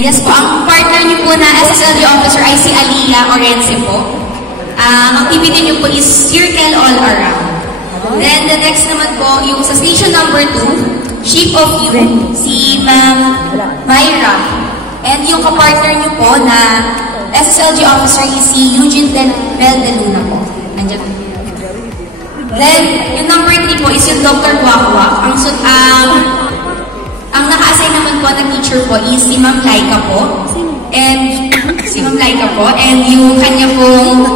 Yes po, ang partner niyo po na SSLG officer ay si Aliyah Orense po. Ang activity niyo po is circle all around. Then the next naman po, yung sa station number 2, Shape of You, si Ma'am Myra. And yung kapartner niyo po na SSLG officer is si Eugene Bel de Luna po. Nandiyan. Then, yung number 3 po is yung Dr. Wakwak. Ang naka-assign naman po na teacher po is si Ma'am Laika po. And yung kanya pong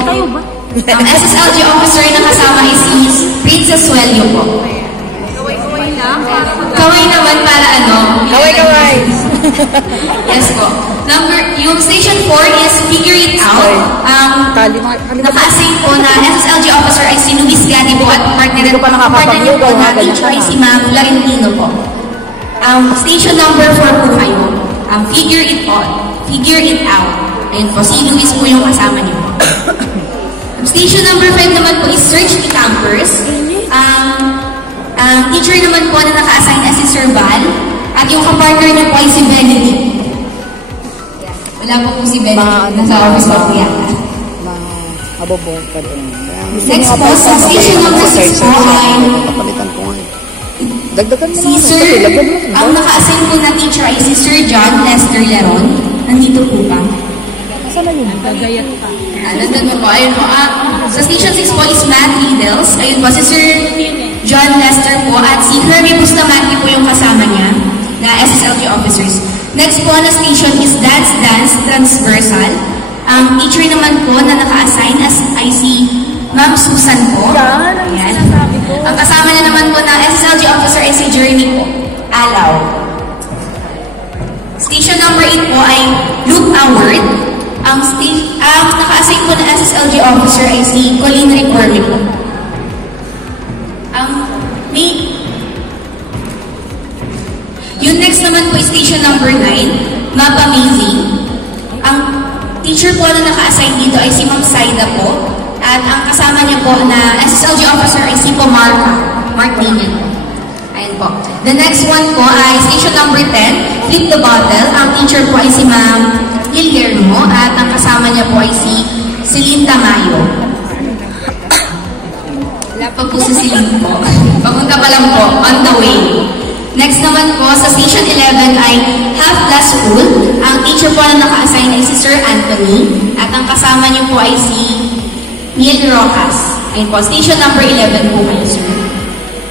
SSLG officer na kasama is si Princess Suelio po. Kaway lang? Kaway naman para ano? Kaway! Yes po. Yung station 4 is Figure It Out. Naka-assign po na SSLG officer ay si Luis Gani po at partner niyo po na teacher ay si Ma'am Laurentino po. Station number 4 po kayo. Figure It Out. Ayun po, si Luis po yung kasama niyo. Station number 5 naman po is Search the Campers. Teacher naman po na naka-assign as si Sir Val. At yung kapartner niyo po ay si Benedict. Wala po si Benedict. Nasa office pa po yata. Next po, sa station number 6 po ay si Sir, ang naka-assign po na teacher ay si Sir John Lester Leron. Nandito po ba? Saan na yun? Gagayat pa. Nandito po. Ayun po. Sa station 6 po is Matt Riddles. Ayun po, si Sir John Lester po. At si Hermie Bustamante po yung kasama niya na SSLG officers. Next po na station is Dance Transversal. Ang teacher naman po na naka-assign ay si Ma'am Susan po. Yan. Ang kasama niya naman po na SSLG officer ay si Journey po. Alaw. Station number 8 po ay Luke Award. Ang naka-assign po na SSLG officer ay si Colleen Recorme po. Yung next naman po is station number 9, Map Amazing. Ang teacher po na naka-assign dito ay si Ma'am Saida po. At ang kasama niya po na SSLG officer ay si Mark Dinian. Ayun po. The next one po ay station number 10, Flip the Bottle. Ang teacher po ay si Ma'am Guillermo. At ang kasama niya po ay si Celine Tamayo. Wala pa po si Celine po. Papunta pa lang po, on the way. Next naman po, sa station 11 ay Half Glass School. Ang teacher po na naka-assign ay si Sir Anthony. At ang kasama niyo po ay si Neil Rocas. Ayun po, station number 11 po kayo, sir.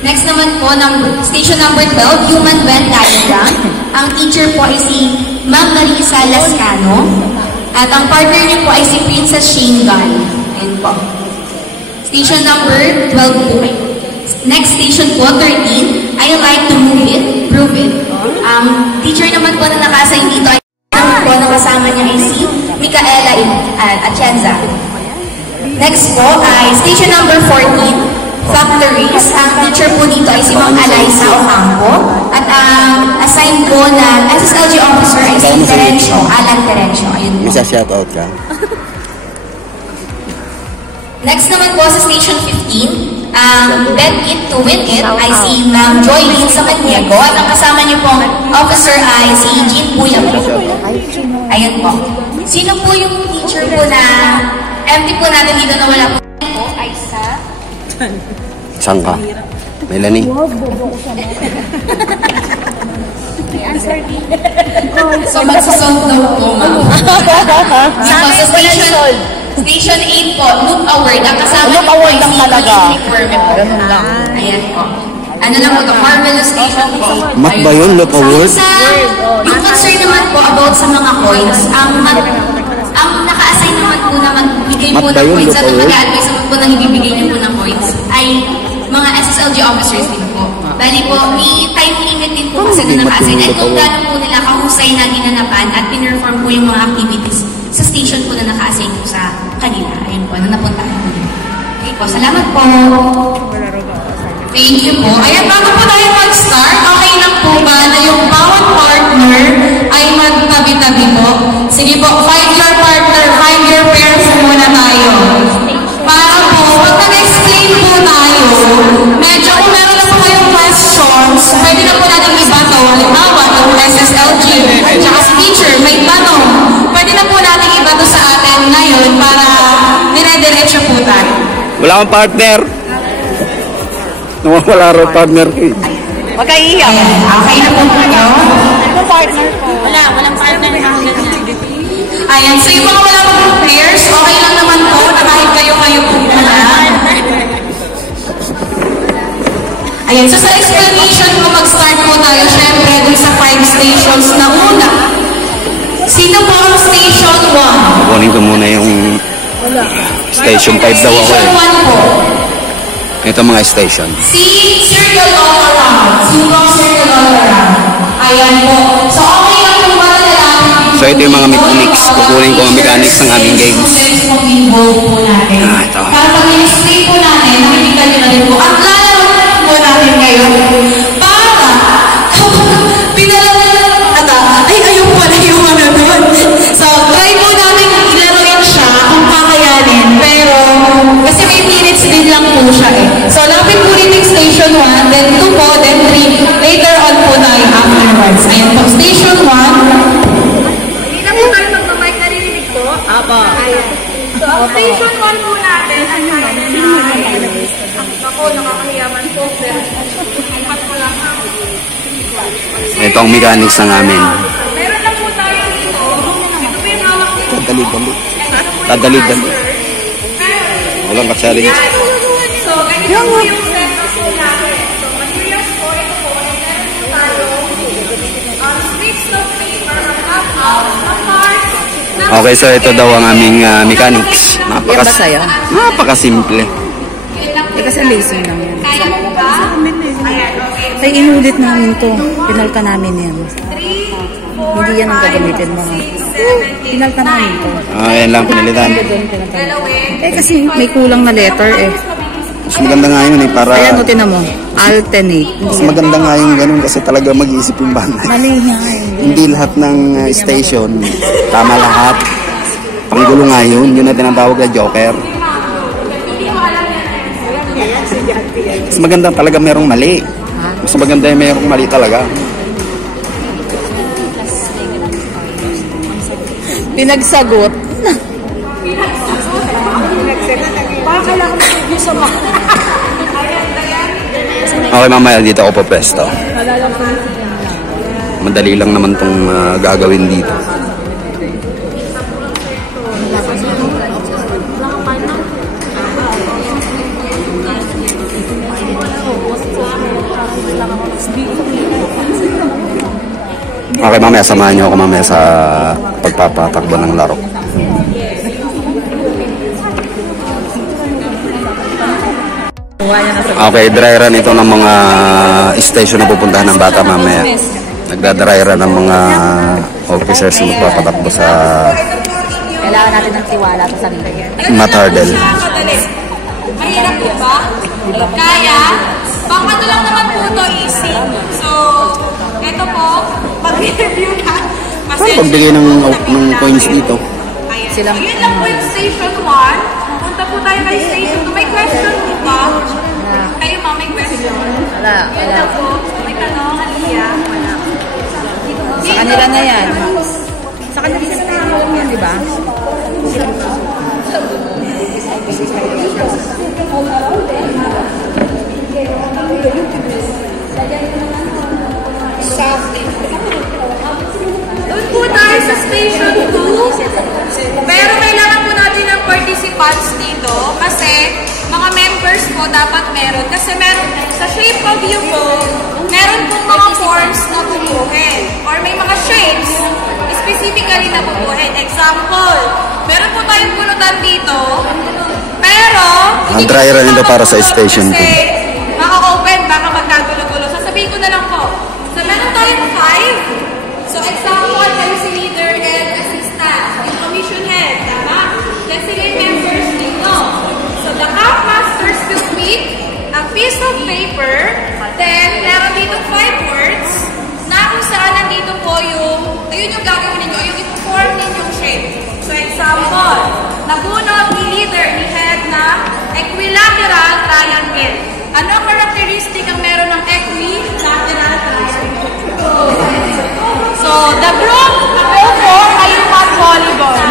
Next naman po, station number 12, Human Venn Diagram. Ang teacher po ay si Ma'am Marisa Lascano. At ang partner niyo po ay si Princess Shane Gunn. Ayun po. Station number 12 po kayo. Next station po, 13, I Like to Move It, Prove It. Teacher naman po na naka-assign dito ay po na kasama niya ay si Micaela Atienza. Next po ay station number 14, Factories. Ang teacher po dito ay si Ma'am Eliza Ocampo. At ang assigned po na SSLG officer ay si Terencio, Alan Terencio. Ayun po. Isa shoutout ka. Next naman po sa station 15, Bet It to Win It ay si Ma'am Joylene Samaniego. At ang kasama niyo pong officer ay si Jean Puya po. Ayun po. Sino po yung teacher po na empty po natin dito na wala po ay sa... Saan ka? Melanie? May answer din. So magsasolve daw po, ma'am. Sa station 8 po, Look Award. Ang kasama niyo po ay si Colleen Recorme po. Ayan po. Ano lang po ito? Marvelous Station po. Mat ba yun? Look Award? Yung concern naman po about sa mga coins, ang naka-assign naman po na magbigay po ng coins at mag-a-advise naman po na ibibigay niyo po ng coins ay mga SSLG officers din po. Bali po, may time limit din po kasi na naka-assign. At kung gano'n po nila kahusay na ginanapan at pinperform po yung mga activities sa station po na naka-assign po sa kanila. Ayun po, na napuntahan po. Okay po, salamat po. Thank you po. Ayan, bago po tayo mag-start, okay lang po ba na yung bawat partner ay magtabi-tabi po? Sige po, find your partner, find your pairs muna tayo. Para po, pag nag-explain po tayo, medyo kung meron na po kayong questions, pwede na po natin iba to. Halimbawa, yung SSLG, tsaka si teacher, may Wala akong partner. Nawawala raw partner ko eh. Huwag kayo iiyak. Ayan, okay na po kayo. Ano partner ko? Walang partner na hanggang niya. Ayan, so yung mga wala pong players, okay lang naman po na kahit kayo po muna. Ayan, so sa explanation po, mag-start po tayo syempre dun sa 5 stations na una. Sino po ang station 1? Kunin ko muna yung station 5 daw ako Station eh. 1 po. Ito mga station. Si Circle All Around. Sino po ang Circle All Around? Ayan po. So okay lang po ba na lalapit? So ito yung mga mechanics. Kukunin ko ang mechanics ng aming games. Mag-involve po natin. Ito. Para pag in-explain po natin, nakikita nyo na rin po. At lalaro po natin ngayon. Para pinalala ay ayaw pala yung ano doon. So try po natin ilaruin siya kung kakayanin. Pero kasi may minutes din lang po siya eh. So lapit po rin yung station 1, then 2 po, then 3. Later on po tayo afterwards. Ayan po, station 1. Hindi na po tayo magmamic, naririnig po. Apo. Ayan. So, ang station 1 po natin, ang ako, nakakahiyaman po, pero ipat ko lang ako. Ito ang mechanics ng amin. Meron lang po tayo dito. Ito po yung hawak dito. Dadali-dali. Dadali-dali. Walang ka-challenge. So, ganito po yung setup po natin. So, materials po, ito po, meron po tayo strips of paper, half-out, apart. Okay, so ito daw ang aming mechanics. Napakasimple. Kasi amazing lang yan. Kaya mo ba? Ayan, okay. Kaya inulit namin to. Pinalta namin yan. 3, 4, Hindi yan ang gagamitin mo. 6, 7, 8, Pinalta namin to. Yan lang pinalitan. Doon pinalta namin. galawin. Eh kasi may kulang na letter eh. Mas maganda nga yun eh, para... Ayan o, tinan mo. Alternate. Mas maganda nga yung ganun kasi talaga mag-iisip yung banda. Mali nga eh. Hindi lahat ng station, tama lahat. Panggulo nga yun, yun na tinatawag na joker. Mas maganda talaga merong mali. Mas maganda yung merong mali talaga. Pinagsagot. Okay, mamaya dito ako papesto. Madali lang naman tong gagawin dito. Okay, mamaya samahan niyo ako mamaya sa pagpapatakbo ng laro. Okay, dry run ito ng mga station na pupuntahan ng bata mamaya. Nagda-dry run ng mga officers na magpapatakbo sa Kailangan natin ng tiwala sa sarili. Matardel. Mahirap po ba? Kaya, pangkato lang naman po ito, easy. So, ito po, pag-review na. Paano pagbigay ng coins dito? Ayan. So, yun lang po yung station 1. Punta po tayo kay station 2. May question po ba? Kayo ma, may question? Wala. Yun lang po. May tanong, Aliyah? Wala. Sa kanila na yan. Sa kanila na yan, di ba? Doon po tayo sa station 2. Pero kailangan po natin ng participants dito kasi mga members po dapat meron. Kasi meron, sa shape of you po, meron pong mga forms na bubuhin. Or may mga shapes specifically na bubuhin. Example, meron po tayong pulutan dito. Pero, Ang dry run ito para sa station kasi maka-open, baka magkagulo-gulo. Sasabihin ko na lang po. So, meron tayong 5. So, example, kayo si leader and assistant. Yung commission head, tama? Then sila yung members dito. So, the camp masters will pick a piece of paper. Then, meron dito 5 words na kung saan nandito po yung, ayun yung gagawin ninyo, yung ipo-form ninyong shape. So, example, nabunot ni leader, ni head na equilateral triangle. Ano ang characteristic ang meron ng equilateral triangle? So, the group po ay yung mat volleyball.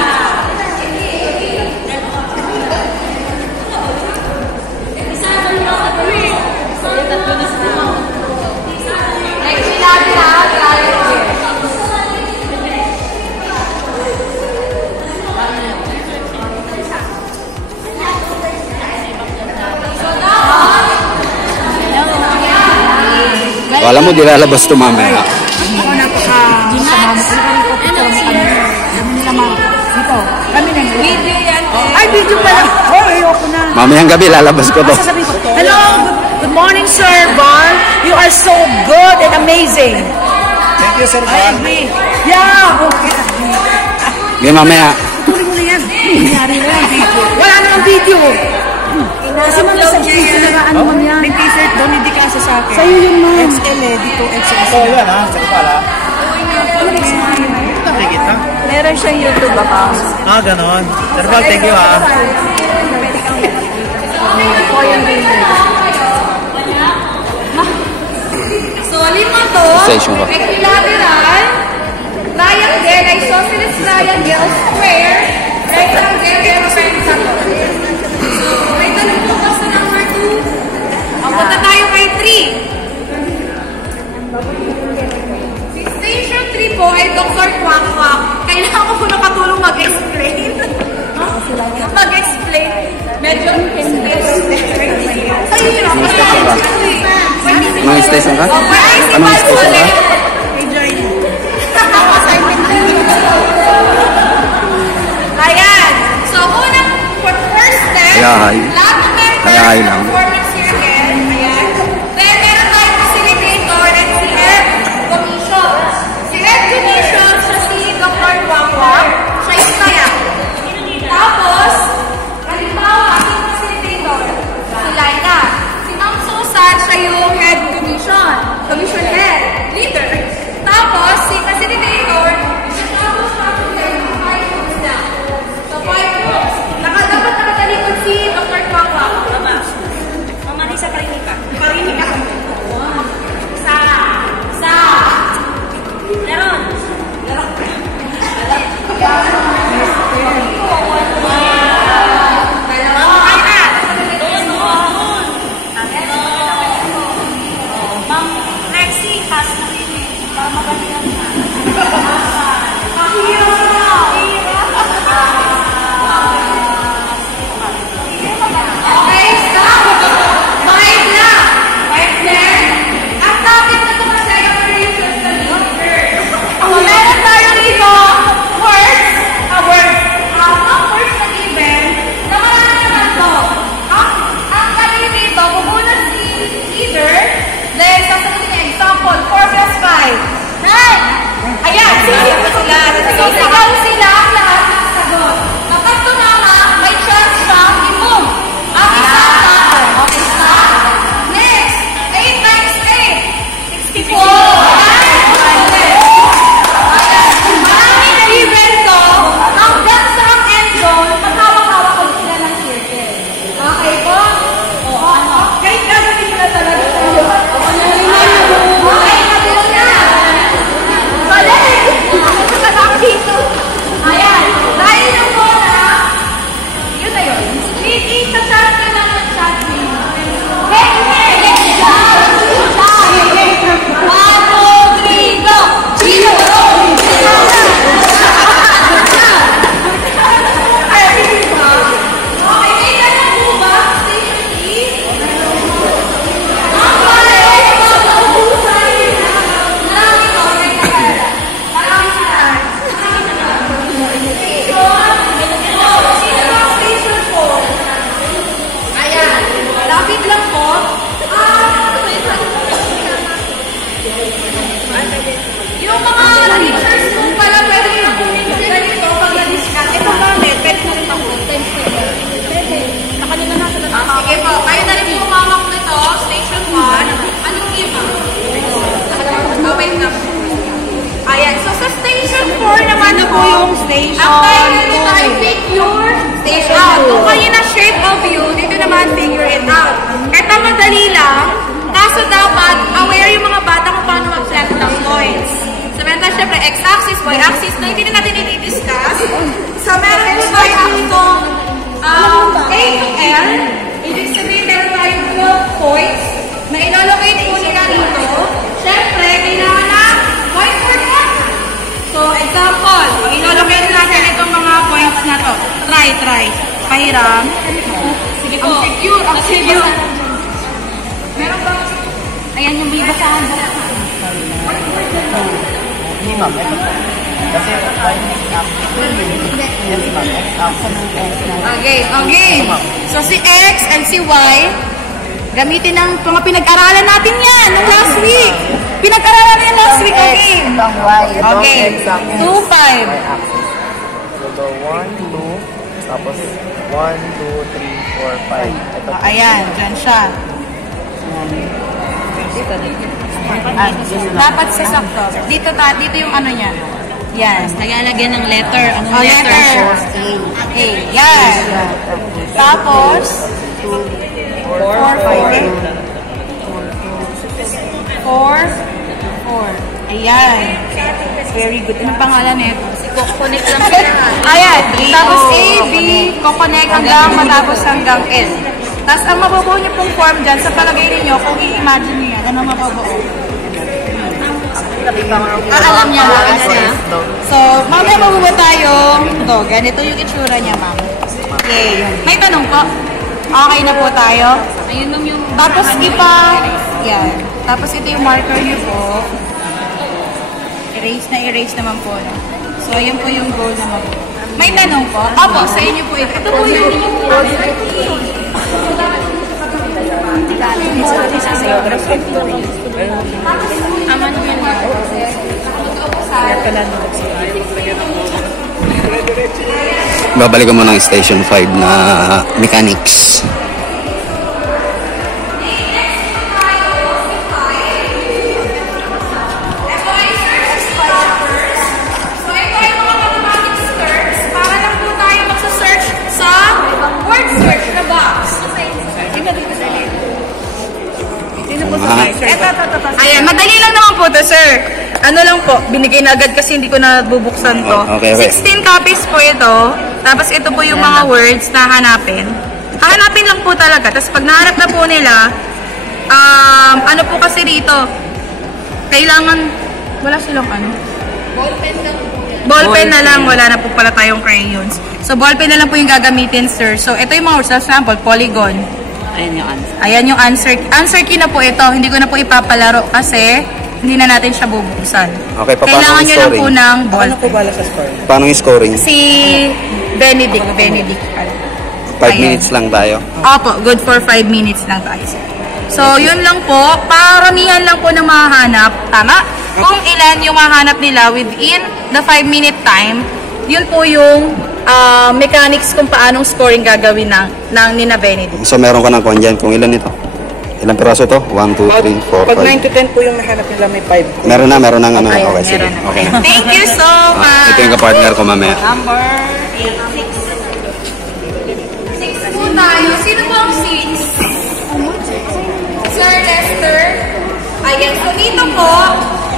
Wala mo, di lalabas ito mamaya. Ako napaka-sama mo. Kami nila ma'am. Dito. Kami na. Video yan. Ay, video pala. Oh, ayoko na. Mamayang gabi, lalabas ko to. Sasabihin ko, hello, good morning, Sir Van. You are so good and amazing. Thank you, Sir I Van. agree. Yeah, okay. Hindi, mamaya. Tuloy mo na yan. Nangyari na yung video. Wala namang video. Kasi mga sa video na ano man yan. May t-shirt doon, hindi ka sa akin. Sa'yo yung ma'am. XL eh, dito XL. So, yan ha. Saan pala? Nakikita? Meron siyang YouTube account. Ah, ganon. Sir Van, thank you ha. So, lima to. Station ba? Equilateral. Triangle, isosceles triangle, square. Rectangle, rectangle. So, may tanong po ba sa number 2? Punta tayo kay 3. Si Station 3 po ay Dr. Kwak Kwak. Kailangan ko po nakatulong mag-explain. Mag-explain. Medyo Sa'yo yun ako. Anong station ka? Anong station ka? Ayan. So, unang first step. Hayahay. Lahat ng members Hayahay lang. form ng circle. Ayan. Then, meron tayong facilitator and si Ed Commission. Si Ed Commission, siya si Dr. Wangwang. Siya yung kaya. Tapos, halimbawa, ating facilitator, si Laila. Si Ma'am Susan, siya yung head commission. Commission head. Leader. Tapos, si facilitator, tapos natin yung 5 groups na. So, 5 groups. Dapat nakatalikod si Dr. Kwakwa. Mama. Mama, isa parinig ka. Parinig ka. Sa. Leron. Ma'am Rexy, pass na rin eh. Para mabalihan na. Okay, stop. Five lang. Ang topic na ito kasi ay operations sa leader. So, meron tayo rito words. Ang words na given na marami naman to. Ang galing dito, pupunan si leader. Then, sasagutin niya example, 4 plus 5. Ayan, sisigaw sila. Sisigaw sila ang lahat ng sagot. Kapag tumama, may chance siyang i-move. Ang isa tao. Okay, stop. Next, 8 times 8. 64. Ayan. Maraming given to. Hanggang sa ang end zone, magkawak-hawak ko sila ng circle. Okay po? Kahit gagawin ko na talaga sa'yo. Okay, kabilo na. Balik! Kasama dito. Ayan. Dahil yung muna, yun na yun. Speaking sa chat ka lang ng chat me. Hey! 1, 2, 3, go! Zero! Okay, may ganun po ba? Station E? Ang pala, naubusan. Marami ko, may nakala. Marami sila. Station 4. Ayan. Lapit lang po. Yung mga teachers po pala, pwede na kunin sila dito pag na-discuss. Ito gamit, pwede na rin ako. Pwede. Nakanila na sila. Sige po, kayo na rin po mamap na to, station 1. Anong iba? Wait lang. Ayan, so sa station 4 naman po yung station. Ang tayo dito ay figure station out. Kung kayo na shape of view, dito naman figure it out. Ito madali lang, kaso dapat aware yung mga bata kung paano mag-set ng points. So meron tayo syempre x-axis, y-axis, na hindi na natin i-discuss. So meron po tayo itong A to L. Ibig sabihin meron tayo 12 points na ilalocate po nila dito. Syempre, kailangan na point for point. So example, ilalocate natin itong mga points na to. Try. Pahiram. Sige po. Ang secure. Meron ba? Ayan yung may basahan. Hindi ma'am, ito po. Kasi yes ma'am, Okay, okay. So si X and si Y, gamitin ng mga pinag-aralan natin yan ng last week. Pinag-aralan natin last week, okay? Okay, 2, 5. So 1, 2, tapos 1, 2, 3, 4, 5. Ito. Ayan, dyan siya. Dapat sa sakto. Dito yung ano niya. Yan. Naglalagyan ng letter. Ang Oh, letter. A. Yan. Tapos, 4, 4. Ayan. Very good. Anong pangalan nito? Connect lang sila. Ayan. Tapos A, B, connect matapos hanggang N. Tapos ang mabubuo niyo pong form dyan, sa palagay ninyo, kung i-imagine niyo yan, ano mabubuo? Alam niya ba kasi? So, mamaya mabubuo tayo. Ito, ganito yung itsura niya, ma'am. Okay. May tanong po. Okay na po tayo. Ayun lang yung... Tapos yan. Tapos ito yung marker niyo po. Erase naman po. No? So, ayan po yung goal naman po. May tanong po. Opo, sa inyo po ito. Ito po yung Tama naman yun. Babalikan mo ng Station 5 na mechanics. Ayan, madali lang naman po to, sir. Ano lang po, binigay na agad kasi hindi ko nabubuksan to. Okay. 16 copies po ito. Tapos ito po yung mga words na hanapin. Hahanapin lang po talaga. Tapos pag nahanap na po nila, ano po kasi dito, kailangan, wala silang ano? Ballpen na lang, wala na po pala tayong crayons. So, ballpen na lang po yung gagamitin, sir. So, ito yung mga words. For example, polygon. Ayan yung answer. Answer key na po ito. Hindi ko na po ipapalaro kasi hindi na natin siya bubuksan. Okay, paano kailangan yung nyo lang po scoring? ng Ano ballpen. po bala sa score? Paano yung scoring? Si Benedict. 5 minutes lang tayo. Opo, good for 5 minutes lang tayo, sir. So, yun lang po. Paramihan lang po ng mahanap. Tama? Kung ilan yung mahanap nila within the 5-minute time, yun po yung mechanics kung paanong scoring gagawin ng Nina Benedict. So meron ka ng kung dyan, kung ilan ito? Ilang piraso to? 1, 2, 3, 4, 5. Pag 9 to 10 po yung nahanap nila, may 5. Meron na ano. Ayun, Okay, sige. meron na. Okay. Thank you so much. Ito yung kapartner ko mamaya. Number 6 po tayo. Sino po ang 6? Sir Lester. Ayan, so dito po,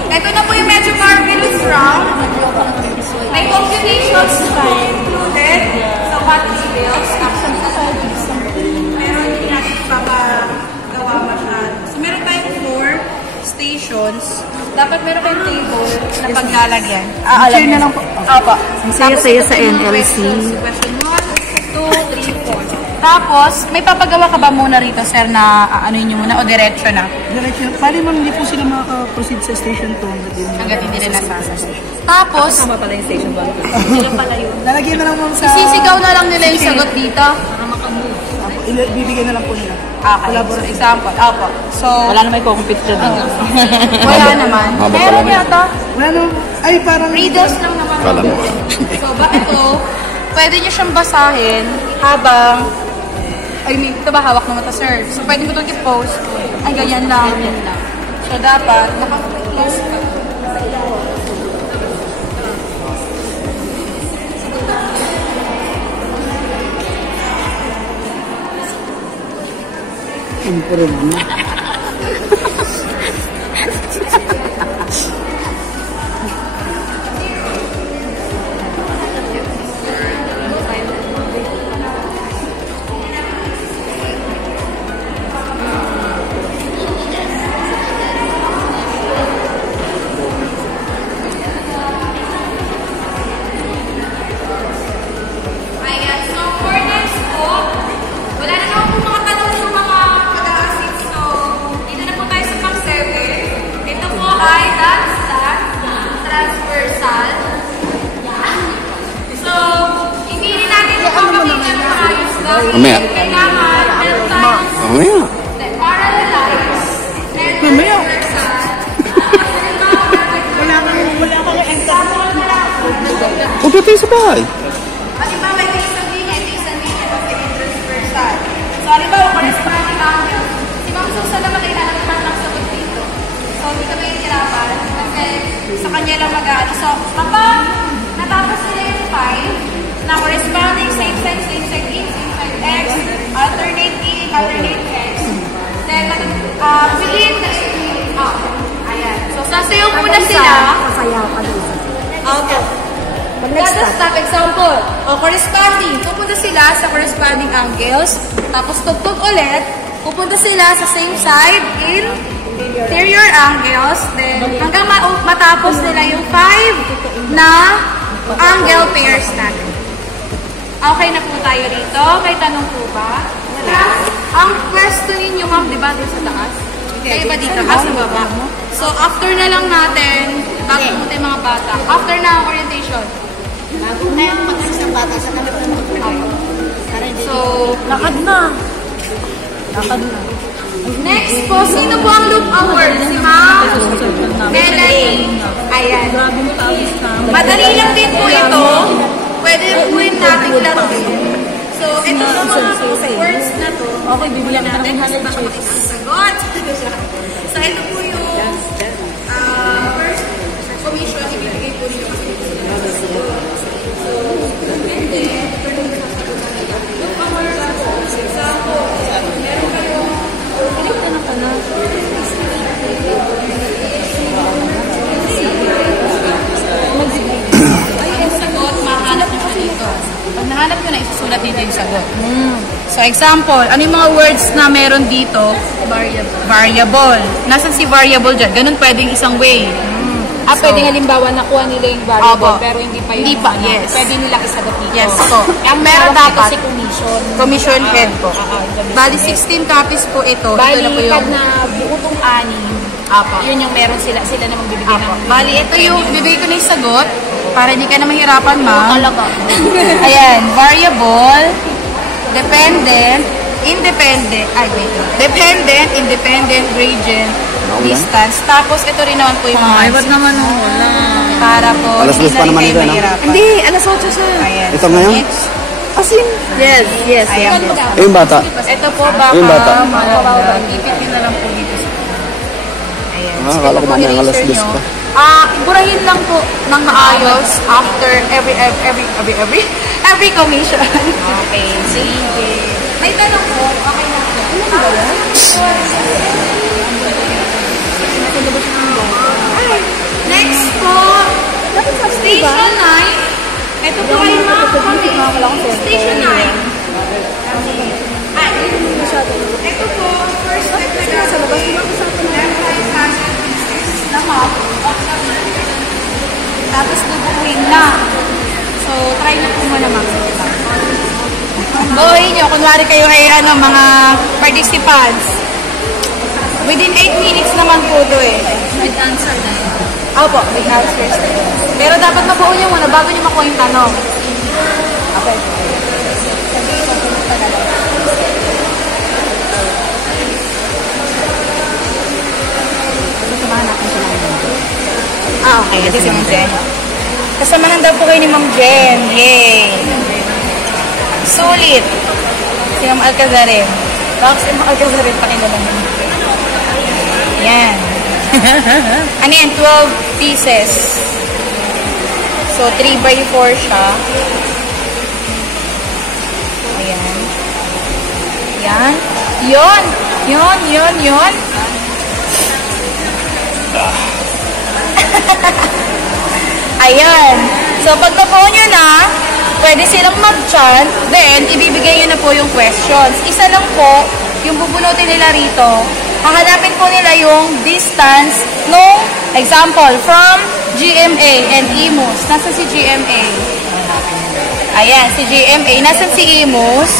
ito na po yung medyo marvelous round. May computations included. So, what details? Meron din natin papagawa masyado. So, meron tayong 4 stations. Dapat meron kayong table na paglalagyan. Share na lang po. Opo. Saya-saya sa NLC. Question 1, 2, 3, 4. Tapos, may papagawa ka ba muna rito, sir, na aanoin nyo muna o diretso na? Diretso. Pali mo, hindi po sila makaka-proceed sa station 2. Hanggat hindi nila nasasas. Tapos, Tama pala yung station 1. Sila pala yun. Lalagyan na lang mo sa... isisigaw na lang nila yung sagot dito. Bibigyan na lang po nila. Okay, so example. Opo. So, Wala na may compete dyan. wala naman. Haba Meron pala yata. Wala no? Ay, parang... Readers lang naman. Kala mo. So, ito, pwede nyo siyang basahin habang, ito ba hawak naman ito, sir? So, pwede mo ito i-post. Ay, ganyan lang. So, dapat, naka-post ka. Improve na. Ayan, so for next po, wala na naman po mga tanong yung mga pag-a-assist. So, Mamaya. Kailangan meron tayong Mamaya. parallelize. Mamaya. Wala kang example. Punta tayo sa bahay. Halimbawa, ito isang linya, ito isang linya, tapos ito yung transversal. So, halimbawa, corresponding angle. Si Ma'am Susan naman kailangan naman ng sagot dito. So, hindi kami hihirapan kasi sa kanya lang mag-aano. So, kapag natapos nila yung 5, na corresponding same side E, same side X, alternate E, alternate X, then within the ayan. So, sasayaw muna sila. Sasayaw ka doon. Okay. Let us start example. O, corresponding. Pupunta sila sa corresponding angles. Tapos tugtog ulit. Pupunta sila sa same side in interior angles. Then, hanggang matapos nila yung 5 na angle pairs natin. Okay na po tayo rito. May tanong po ba? Ang pwesto ninyo, ma'am, di ba, dito sa taas? Kayo ba dito? Sa baba? So, after na lang natin, bago pumunta yung mga bata. After na ang orientation. Bago na yung mag-alis ng bata sa kanila ng mga So, lakad na. Lakad na. next po, sino po ang loop award? Si Ma'am Melanie. Ayan. Madali lang din po ito. Pwede po rin natin laruin. So, ito sa mga words na to. Okay, bibigyan kita ng Kasi baka makita ang sagot. So, ito po yung first commission. Ibibigay po nyo kasi ito sila. So, and then, loop award po. Example, meron kayong ay, yung sagot, mahanap nyo po dito. Pag nahanap nyo na, isusulat dito yung sagot. So, example, ano yung mga words na meron dito? Variable. Nasaan si variable dyan? Ganun pwedeng isang way. Pwedeng halimbawa nakuha nila yung variable pero hindi pa yun. Hindi pa, yes. Pwede nila isagot dito. Yes po. Ang meron dapat si commission. commission head po. Bali, 16 copies po ito. Bali, ito na po pag yung... na buo tong 6, Apo. yun yung meron sila na magbibigay ng... Bali, ito yung bibigay ko na yung sagot para hindi ka na mahirapan, ma'am. Talaga. Ayan, variable, dependent, independent, dependent, independent, gradient, distance. Tapos, ito rin naman po yung mga answer. naman wala? Para po, Alas hindi 2 pa na rin naman kayo ito, no? mahirapan. Hindi, alas 8 siya. Ayan. Ito ngayon? Asin? Yes. Ayan po. Yung bata. Ito po, baka Yung bata. malagdag. Ipit nyo na lang po dito sa ayan. Ah, akala ko mamaya alas 10 pa. Burahin lang po ng maayos after every commission. Okay, sige. May tanong po, okay na po. Next po, Station 9. Ito po ay Station 9. Ito po, first step na gagawin. Left-hand puzzle pieces na map of the map. Tapos bubuuin na. So, try na po muna ma'am. Buuin nyo. Kunwari kayo ay mga participants. Within 8 minutes naman po ito eh. With answer na yun. Opo, may answers. Pero dapat mabuo nyo muna bago nyo makuha yung tanong. Okay. Okay. Ito si Ma'am Jen. Kasamahan daw po kayo ni Ma'am Jen. Yay! Sulit. Si Ma'am Alcazarin. Bakit si Ma'am Alcazarin pakilala mo? Yan. Ano yan? 12 pieces. So, 3x4 siya. Ayan. Yan. Yon. Ayan. So, pag nakuha nyo na, pwede silang mag-chant, then, ibibigay nyo na po yung questions. Isa lang po, yung bubunutin nila rito, hahanapin po nila yung distance nung, example, from GMA and IMUS. Nasaan si GMA? Ayan, si GMA. Nasaan si IMUS?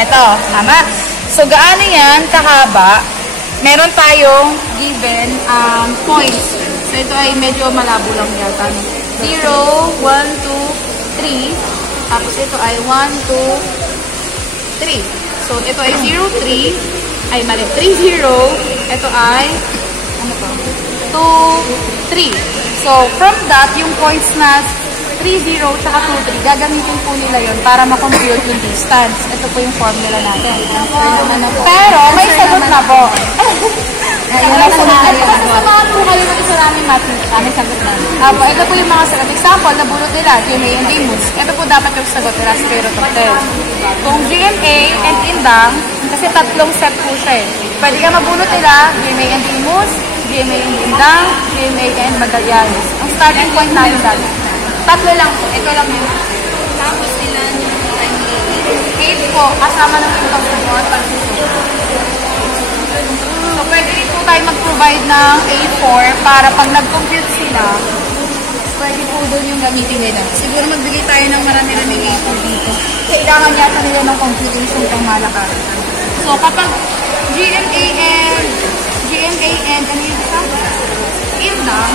Eto, tama. So, gaano yan kahaba? Meron tayong given points. So, ito ay medyo malabo lang yata. 0, 1, 2, 3. Tapos ito ay 1, 2, 3. So, ito ay 0-3. Ay, mali. 3-0. Ito ay, ano to? 2-3. So, from that, yung points na 3-0 tsaka 2-3, gagamitin po nila yun para ma-compute yung distance. Ito po yung formula natin. Pero, may sagot na po. Kasamahan po kayo ng isa namin may sagot na. Apo, ito po yung mga sagot. Example, nabulot nila, GMA and Demus. Ito po dapat yung sagot nila, square root of 10. Kung GMA and Indang, kasi tatlong set po siya eh. Pwede ka mabulot nila, GMA and Demus, GMA and Indang, GMA and Magallanes. Ang starting point natin dati. Tatlo lang po. Ito lang yun. Tapos nila yung 8 po, kasama ng income support. So, pwede rin po tayo mag-provide ng A4 para pag nag-compute sila, pwede po doon yung gamitin nila. Siguro magbigay tayo ng marami-raming A4 dito. Kailangan yata nila ng computation pang malakas. So, kapag GMA and ano yung isa? Indang.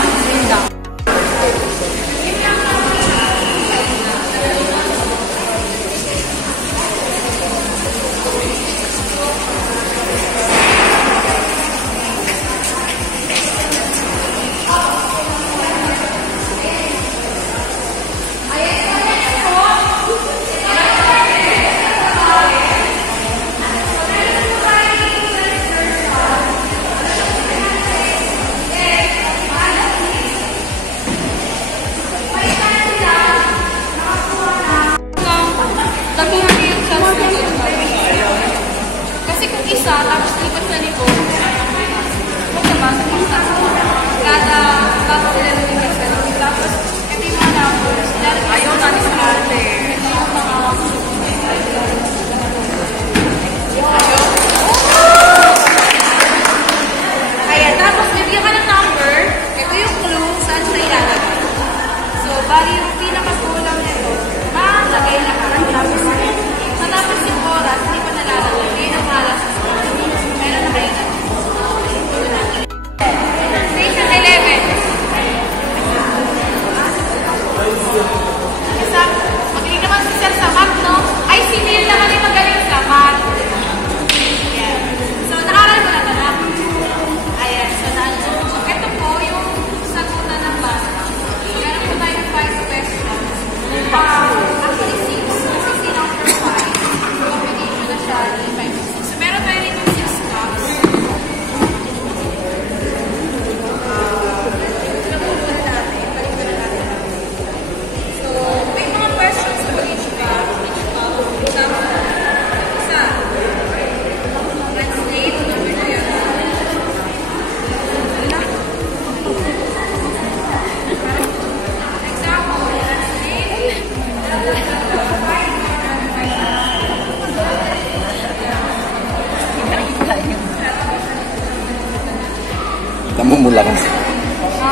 Namumula ka.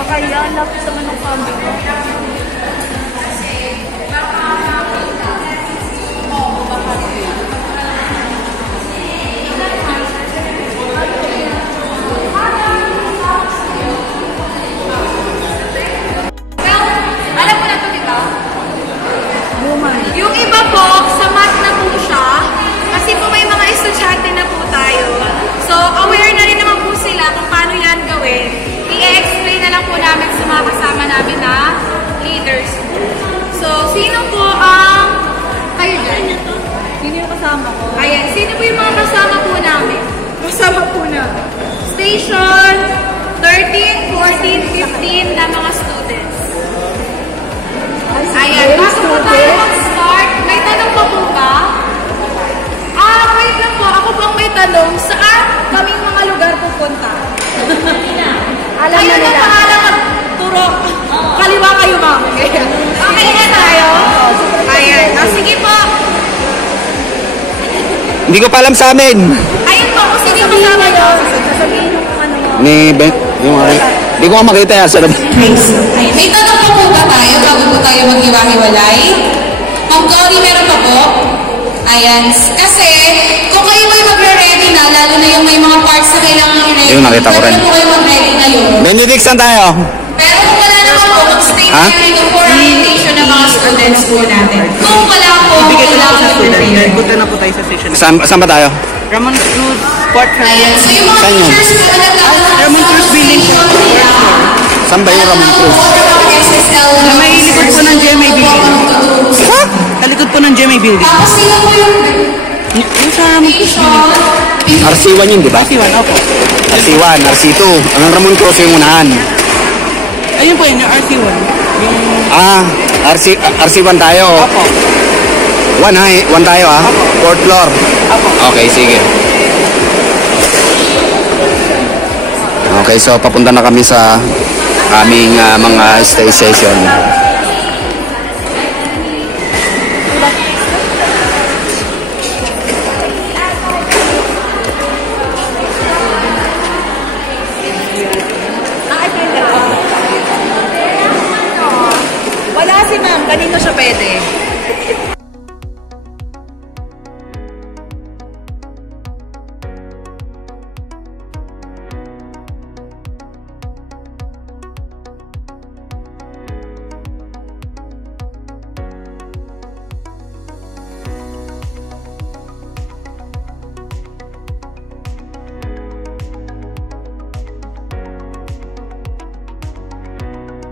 Kaya lapit sa manong kambing. Alam mo na ito, diba? Yung iba po, sa math na po siya, kasi po may mga estudyante na po tayo. So, aware na rin naman po sila kung paano yan gawin. I-explain na lang po namin sa mga kasama namin na leaders. So, sino po ang kayo dyan? Sino yung kasama ko? Ayan, sino po yung mga kasama po namin? Kasama po namin. Station 13, 14, 15 na mga students. Ayan, bago po tayo mag-start, may tanong pa po ba? Wait lang po, ako pang may tanong, saan kaming mga lugar pupunta? Alam na nila. Ayun ang pangalan magturo. Kaliwa kayo, ma'am. Okay na tayo? Ayan. Sige po. Hindi ko pa alam sa amin. Ayun po, kung sino yung kasama nyo. Ni Ben, yung hindi ko makita yan sa labas. May tanong pa po ba tayo bago po tayo maghiwa-hiwalay? Ma'am Cory, meron pa po? Ayan. Kasi, kung kayo ay magre-ready na, lalo na yung may mga parts na kailangan i-ready. Yung nakita ko rin. Pwede po kayo mag-ready na yun. Benedict, saan tayo? Pero kung wala naman po, mag-stay tayo dito for orientation ng mga i-announce po natin. Kung wala po, Bigay ko na po sa kailangan student. i-prepare. Punta na po tayo sa station. Saan ba tayo? Ramon Cruz, Port Ayan. So yung mga Saan yun? teachers po nagkakaroon Ramon Cruz Building po. Saan ba yung Ramon Cruz? Na may likod po ng GMA Building. Talikod po ng GMA Building. Tapos sino po yung Yung sa Ramon Cruz Building. RC1 yun, di ba? RC1, opo. RC1, RC2. Ang Ramon Cruz yung unahan. Ayun po yun, yung RC1. Yung... RC1 tayo. Opo. 1 tayo ha? 4th floor. Okay, sige. Okay, so papunta na kami sa aming mga stay station. Wala si ma'am, kanino siya pwede?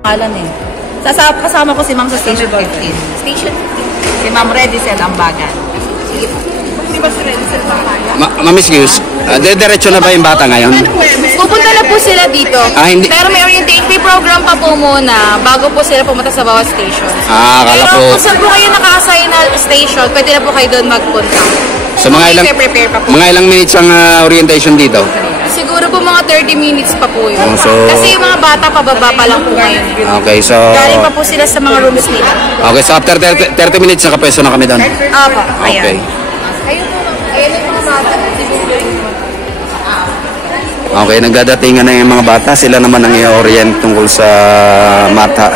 Alam eh. Kasama ko si ma'am sa Station 15. Station 15. Si ma'am Redicel Ambagan. Di ba si Redicel Ambagan? Ma'am Excuse, diretso na ba yung bata ngayon? Pupunta na po sila dito. Hindi. Pero may orientation program pa po muna bago po sila pumunta sa bawat station. Akala Pero ko. kung saan po kayo naka-assign na station, pwede na po kayo doon magpunta. So Prepare pa po. mga ilang minutes ang orientation dito? Siguro po mga 30 minutes pa po yun. Oh, so- Kasi yung mga bata pababa pa lang po ngayon. Okay, so... Galing pa po sila sa mga rooms nila. Okay, so after 30 minutes nakapwesto na kami doon. Apa, Okay. ayan. Ayun po, ayan yung mga bata. Okay, nagdadatingan na yung mga bata. Sila naman ang i-orient tungkol sa mata.